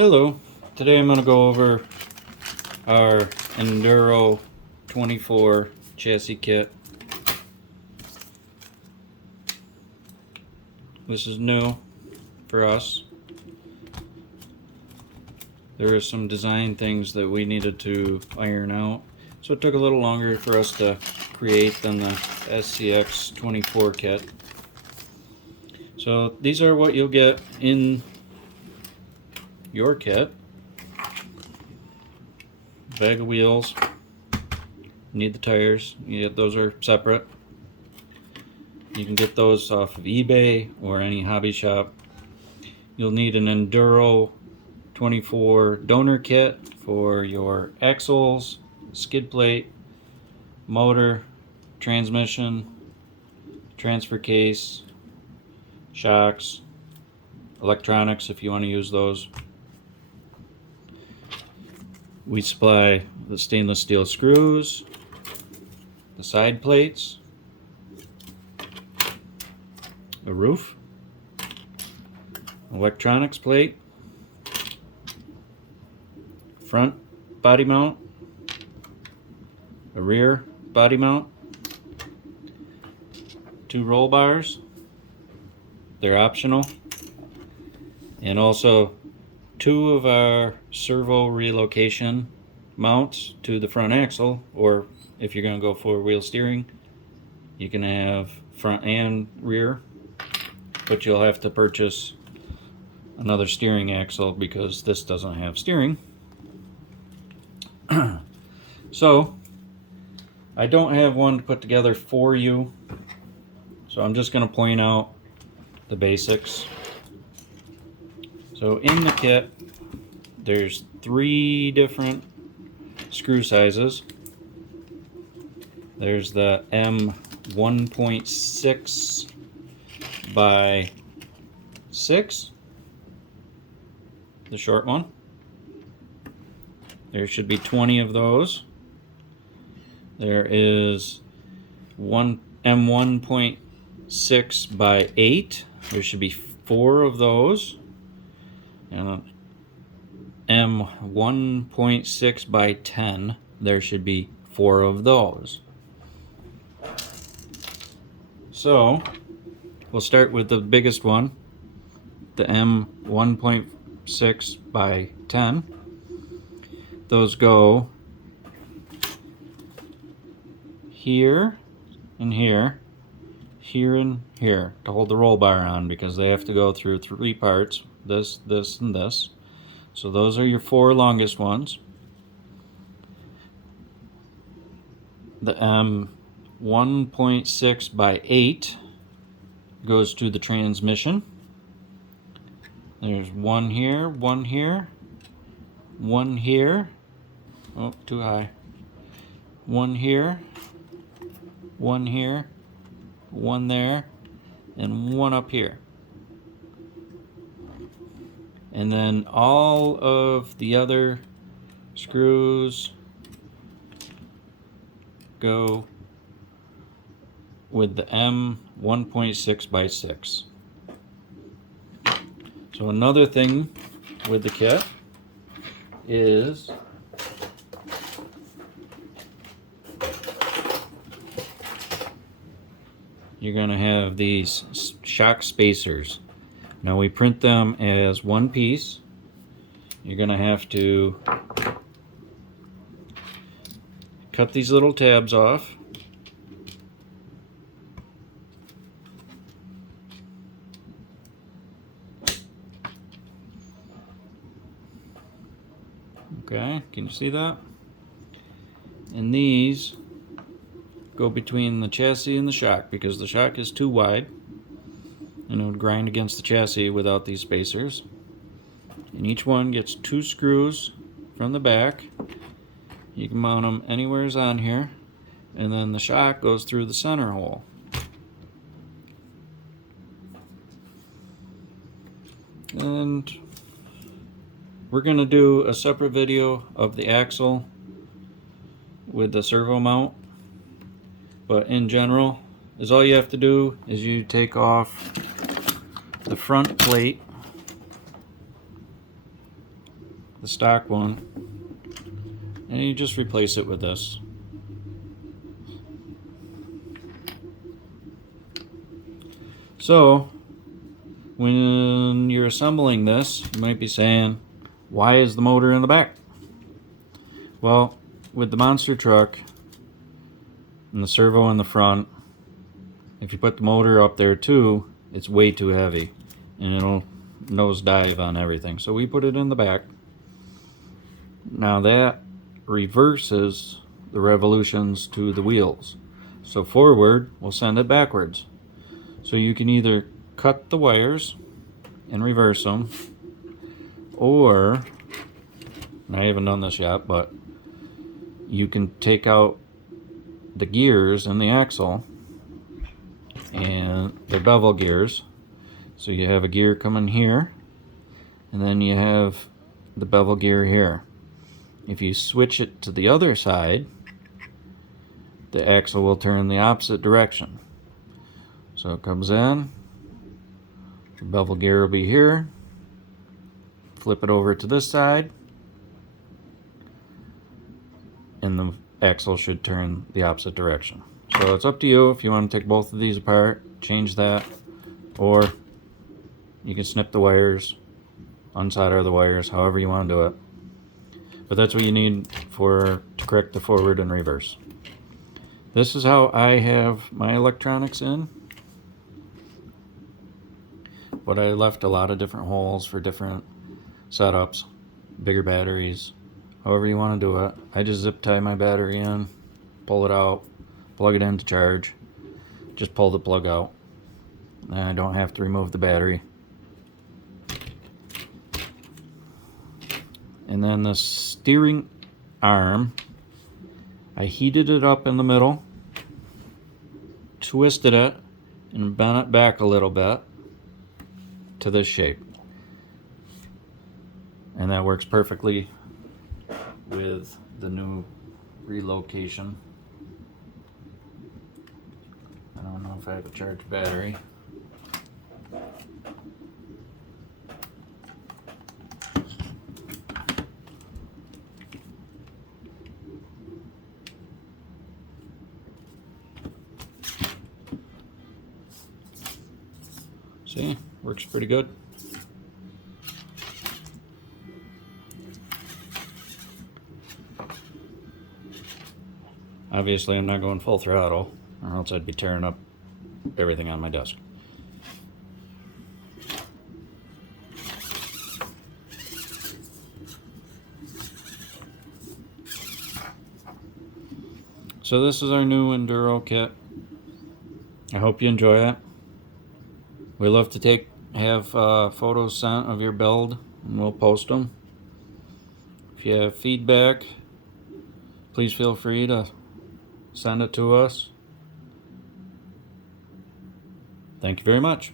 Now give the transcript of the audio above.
Hello, today I'm going to go over our Enduro24 chassis kit. This is new for us. There are some design things that we needed to iron out, so it took a little longer for us to create than the SCX24 kit. So these are what you'll get in your kit. Bag of wheels, need the tires, those are separate. You can get those off of eBay or any hobby shop. You'll need an Enduro24 donor kit for your axles, skid plate, motor, transmission, transfer case, shocks, electronics if you want to use those. We supply the stainless steel screws, the side plates, a roof, electronics plate, front body mount, a rear body mount, 2 roll bars, they're optional, and also 2 of our servo relocation mounts to the front axle, or if you're going to go 4-wheel steering, you can have front and rear, but you'll have to purchase another steering axle because this doesn't have steering. So I don't have one to put together for you, so I'm just going to point out the basics. So in the kit, there's 3 different screw sizes. There's the M1.6 by 6, the short one. There should be 20 of those. There is one M1.6 by 8. There should be 4 of those. And M1.6 by 10, there should be 4 of those. So we'll start with the biggest one, the M1.6 by 10. Those go here and here, here and here, to hold the roll bar on, because they have to go through 3 parts, this, this, and this. So those are your 4 longest ones. The M1.6 by 8 goes to the transmission. There's 1 here, 1 here, 1 here. Oh, too high. 1 here, 1 here, 1 there, and 1 up here. And then all of the other screws go with the M1.6 by 6. So another thing with the kit is you're going to have these shock spacers. Now we print them as one piece. You're going to have to cut these little tabs off. Okay, can you see that? And these go between the chassis and the shock, because the shock is too wide and it would grind against the chassis without these spacers. And each one gets 2 screws from the back. You can mount them anywhere's on here, and then the shock goes through the center hole. And we're going to do a separate video of the axle with the servo mount, but in general, is all you have to do is you take off the front plate the stock one, and you just replace it with this. So when you're assembling this, you might be saying, why is the motor in the back? Well, with the monster truck and the servo in the front, if you put the motor up there too, it's way too heavy and it'll nosedive on everything. So we put it in the back. Now that reverses the revolutions to the wheels. So forward, we'll send it backwards. So you can either cut the wires and reverse them, or, and I haven't done this yet, but you can take out the gears and the axle, and they're bevel gears. So you have a gear coming here, and then you have the bevel gear here. If you switch it to the other side, the axle will turn the opposite direction. So it comes in, the bevel gear will be here, flip it over to this side, and the axle should turn the opposite direction. So it's up to you if you want to take both of these apart, change that, or you can snip the wires, unsolder the wires, however you want to do it. But that's what you need to correct the forward and reverse. This is how I have my electronics in. But I left a lot of different holes for different setups, bigger batteries, however you want to do it. I just zip tie my battery in, pull it out, plug it in to charge, just pull the plug out, and I don't have to remove the battery. And then the steering arm, I heated it up in the middle, twisted it, and bent it back a little bit to this shape. And that works perfectly with the new relocation. I don't know if I have a charged battery. See, works pretty good. Obviously, I'm not going full throttle, or else I'd be tearing up everything on my desk. So this is our new Enduro kit. I hope you enjoy it. We love to have photos sent of your build, and we'll post them. If you have feedback, please feel free to send it to us. Thank you very much.